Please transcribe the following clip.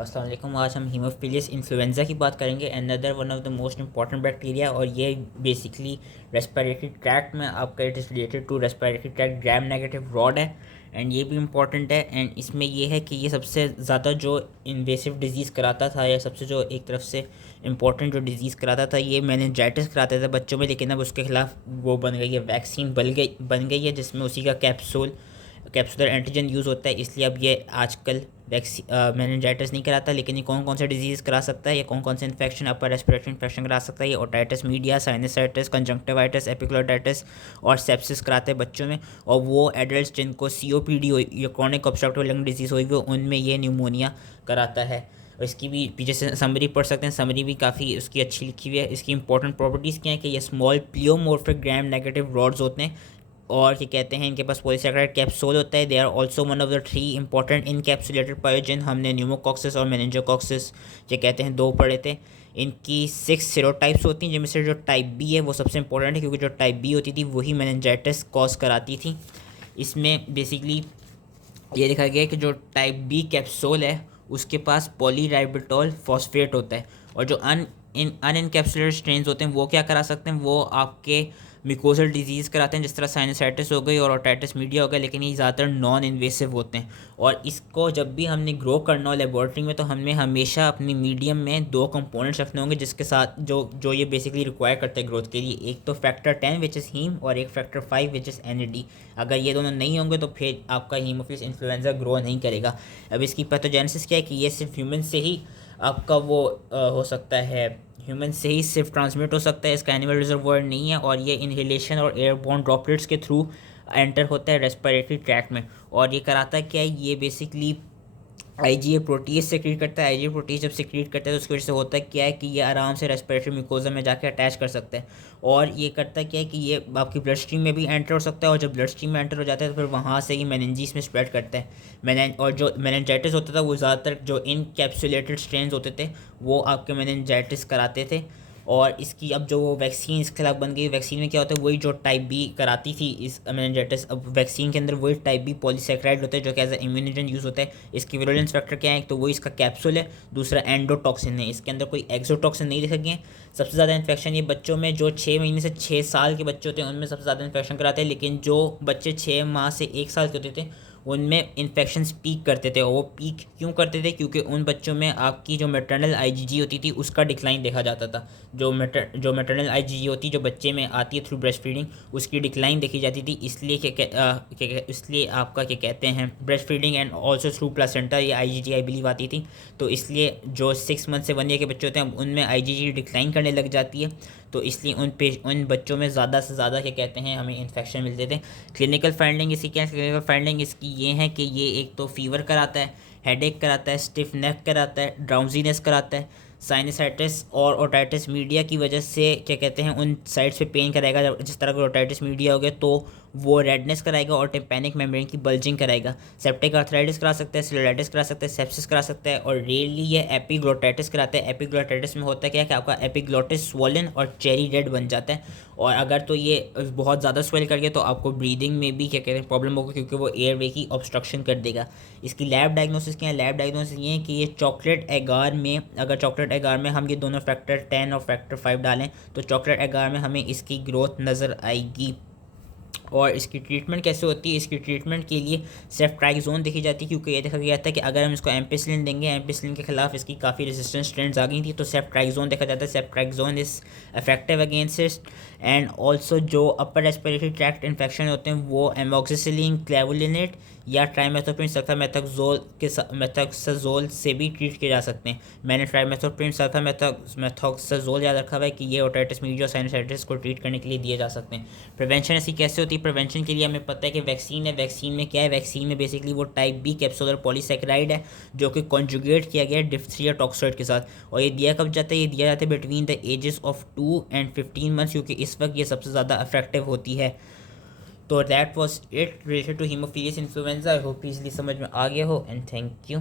अस्सलाम वालेकुम। आज हम हीमोफिलियस इन्फ्लुएंजा की बात करेंगे, another one of the most important bacteria. और ये बेसिकली रेस्पिरेटरी ट्रैक्ट में आपका it is related to respiratory tract gram negative rod है। एंड ये भी इंपॉर्टेंट है। एंड इसमें ये है कि ये सबसे ज़्यादा जो इन्वेसिव डिजीज़ कराता था, या सबसे जो एक तरफ से इंपॉर्टेंट जो डिजीज़ कराता था, ये मेनिंजाइटिस कराते थे बच्चों में। लेकिन अब उसके खिलाफ वो बन गई है, वैक्सीन बन गई है, जिसमें उसी का कैप्सूलर एंटीजन यूज़ होता है। इसलिए अब ये आजकल मेनिंजाइटिस नहीं कराता। लेकिन ये कौन कौन से डिजीज़ करा सकता है, या कौन कौन से इन्फेक्शन, अपर रेस्पिरेटरी इन्फेक्शन करा सकता है। ये otitis media, sinusitis, conjunctivitis, epiglottitis और सेप्सिस कराते हैं बच्चों में। और वो एडल्ट जिनको COPD हो या क्रॉनिक ऑब्स्ट्रक्टिव लंग डिजीज़ हुई हो, उनमें ये न्यूमोनिया कराता है। और इसकी भी पीछे से समरी पढ़ सकते हैं। समरी भी काफ़ी उसकी अच्छी लिखी हुई है। इसकी इंपॉर्टेंट प्रॉपर्टीज़ क्या है कि ये small pleomorphic gram negative rods होते हैं, और क्या कहते हैं, इनके पास पॉलीसैकेराइड कैप्सूल होता है। They are also one of the 3 important encapsulated pyogen. हमने न्यूमोकॉक्सिस और मेनिंजोकॉक्सिस ये कहते हैं 2 पढ़े थे। इनकी 6 सीरोटाइप्स होती हैं, जिनमें से जो टाइप बी है वो सबसे इंपॉर्टेंट है, क्योंकि जो टाइप बी होती थी वही मेनिंजाइटिस कॉज कराती थी। इसमें बेसिकली ये देखा गया है कि जो टाइप बी कैप्सूल है उसके पास पॉलीराइबिटॉल फॉस्फेट होता है। और जो अनइनकैप्सुलेटेड स्ट्रेन्स होते हैं वो क्या करा सकते हैं, वो आपके मिकोजल डिजीज़ कराते हैं, जिस तरह साइनसाइटिस हो गई और ओटाइटिस मीडिया हो गया। लेकिन ये ज़्यादातर नॉन इन्वेसिव होते हैं। और इसको जब भी हमने ग्रो करना हो लेबॉर्ट्री में, तो हमें हमेशा अपनी मीडियम में 2 कंपोनेंट्स रखने होंगे, जिसके साथ जो जो ये बेसिकली रिक्वायर करते हैं ग्रोथ के लिए। एक तो फैक्टर 10 विच इज़ हीम, और एक फैक्टर 5 विच इज़ NAD। अगर ये दोनों नहीं होंगे तो फिर आपका हीमोफिलियस इन्फ्लुएंजा ग्रो नहीं करेगा। अब इसकी पैथोजेनेसिस क्या है कि ये सिर्फ ह्यूमन से ही आपका वो हो सकता है, ह्यूमन से ही सिर्फ ट्रांसमिट हो सकता है। इसका एनिमल रिजर्वोयर नहीं है। और ये इनहेलेशन और एयरबोर्न ड्रॉपलेट्स के थ्रू एंटर होता है रेस्पिरेटरी ट्रैक्ट में। और ये कराता क्या है, ये बेसिकली IgA प्रोटीज सेक्रेट करता है। IgA प्रोटीज जब सेक्रेट करता है तो उसकी वजह से होता है क्या है कि ये आराम से रेस्पिरेटरी म्यूकोजा में जाके अटैच कर सकता है। और ये करता क्या है कि ये आपकी ब्लड स्ट्रीम में भी एंटर हो सकता है। और जब ब्लड स्ट्रीम में एंटर हो जाता है तो फिर वहाँ से ही मेनिंजीज में स्प्रेड करता है। और जो मेनिंजाइटिस होता था वो ज़्यादातर जो इनकैप्सुलेटेड स्ट्रेन्स होते थे वो आपके मेनिंजाइटिस कराते थे। और इसकी अब जो वो वैक्सीन इसके खिलाफ बन गई, वैक्सीन में क्या होता है, वही जो टाइप बी कराती थी इस मेनिंजाइटिस, अब वैक्सीन के अंदर वही टाइप बी पॉलीसैकेराइड होता है जो कि एज इम्यूनिजन यूज़ होता है। इसकी विरुलेंस फैक्टर क्या है, तो वही इसका कैप्सूल है, दूसरा एंडोटॉक्सिन है। इसके अंदर कोई एक्सोटॉक्सिन नहीं देखा गया है। सबसे ज़्यादा इन्फेक्शन ये बच्चों में, जो 6 महीने से 6 साल के बच्चे होते हैं उनमें सबसे ज़्यादा इन्फेक्शन कराते हैं। लेकिन जो बच्चे 6 माह से 1 साल के होते थे उनमें इन्फेक्शन पीक करते थे। और वो पीक क्यों करते थे, क्योंकि उन बच्चों में आपकी जो मैटरनल IgG होती थी उसका डिक्लाइन देखा जाता था। जो मैटरनल IgG होती जो बच्चे में आती है थ्रू ब्रेस्ट फीडिंग, उसकी डिक्लाइन देखी जाती थी। इसलिए इसलिए आपका क्या कहते हैं, breast feeding and also through placenta ये IgG आई बिलीव आती थी। तो इसलिए जो 6 मंथ से 1 ईयर के बच्चे होते हैं उनमें IgG डिक्लाइन करने लग जाती है। तो इसलिए उन बच्चों में ज़्यादा से ज़्यादा क्या कहते हैं हमें इन्फेक्शन मिलते थे। क्लिनिकल फाइंडिंग इसकी क्या है, क्लिनिकल फाइंडिंग इसकी ये है कि ये एक तो फीवर कराता है, हेडेक कराता है, स्टिफ नेक कराता है, ड्राउजीनेस कराता है, साइनसाइटिस और ओटाइटिस मीडिया की वजह से क्या कहते हैं उन साइड्स पे पेन कराएगा। जिस तरह का ओटाइटिस मीडिया हो गया तो वो रेडनेस कराएगा और टिम्पैनिक मेम्ब्रेन की बल्जिंग कराएगा। सेप्टिक आर्थराइटिस करा सकता है, सेलुलाइटिस करा सकता है, सेप्सिस करा सकता है। और रेयरली ये एपिग्लोटाइटिस कराता है। एपिग्लोटाइटिस में होता क्या है कि आपका एपिग्लोटिस स्वॉलन और चेरी रेड बन जाता है। और अगर तो ये बहुत ज़्यादा स्वेल कर गया तो आपको ब्रीदिंग में भी क्या कहते हैं प्रॉब्लम होगा, क्योंकि वो एयरवे की ऑब्स्ट्रक्शन कर देगा। इसकी लैब डायग्नोसिस क्या है, लैब डायग्नोसिस ये है कि ये चॉकलेट एगार में, अगर चॉकलेट एगार में हम ये दोनों फैक्टर 10 और फैक्टर 5 डालें तो चॉकलेट एगार में हमें इसकी ग्रोथ नज़र आएगी। और इसकी ट्रीटमेंट कैसे होती है, इसकी ट्रीटमेंट के लिए सेफ्ट्राइक्सोन देखी जाती है, क्योंकि ये देखा गया था कि अगर हम इसको एम्पिसिलिन देंगे, एम्पिसिलिन के खिलाफ इसकी काफ़ी रेजिस्टेंस स्ट्रेंड्स आ गई थी, तो सेफ्ट्राइक्सोन देखा जाता है। सेफ्ट्राइक्सोन is effective against it. And also जो अपर रेस्पिरेटरी ट्रैक्ट इन्फेक्शन होते हैं वो एमोक्सिसिलिन, क्लेवुलिनेट या ट्राइमेथोप्रिन सल्फामेथाक्सोजोल से भी ट्रीट किए जा सकते हैं। मैंने ट्राइमेथोप्रिन सल्फामेथाक्सोजोल याद रखा हुआ है कि ये ओटाइटिस मीडिया और साइनसाइटिस को ट्रीट करने के लिए दिए जा सकते हैं। प्रिवेंशन ऐसी कैसे होती है, प्रिवेंशन के लिए हमें पता है कि वैक्सीन है। वैक्सीन में क्या है, वैक्सीन में बेसिकली वो टाइप बी कैप्सूलर पॉलीसैकेराइड है जो कि कॉन्जुगेट किया गया है डिप्थीरिया टॉक्सोइड के साथ। और ये दिया कब जाता है, ये दिया जाता है between the ages of 2 and 15 months, क्योंकि इस वक्त ये सबसे ज़्यादा इफेक्टिव होती है। तो that was it related to haemophilus influenzae. I hope easily समझ में आ गया हो, एंड थैंक यू।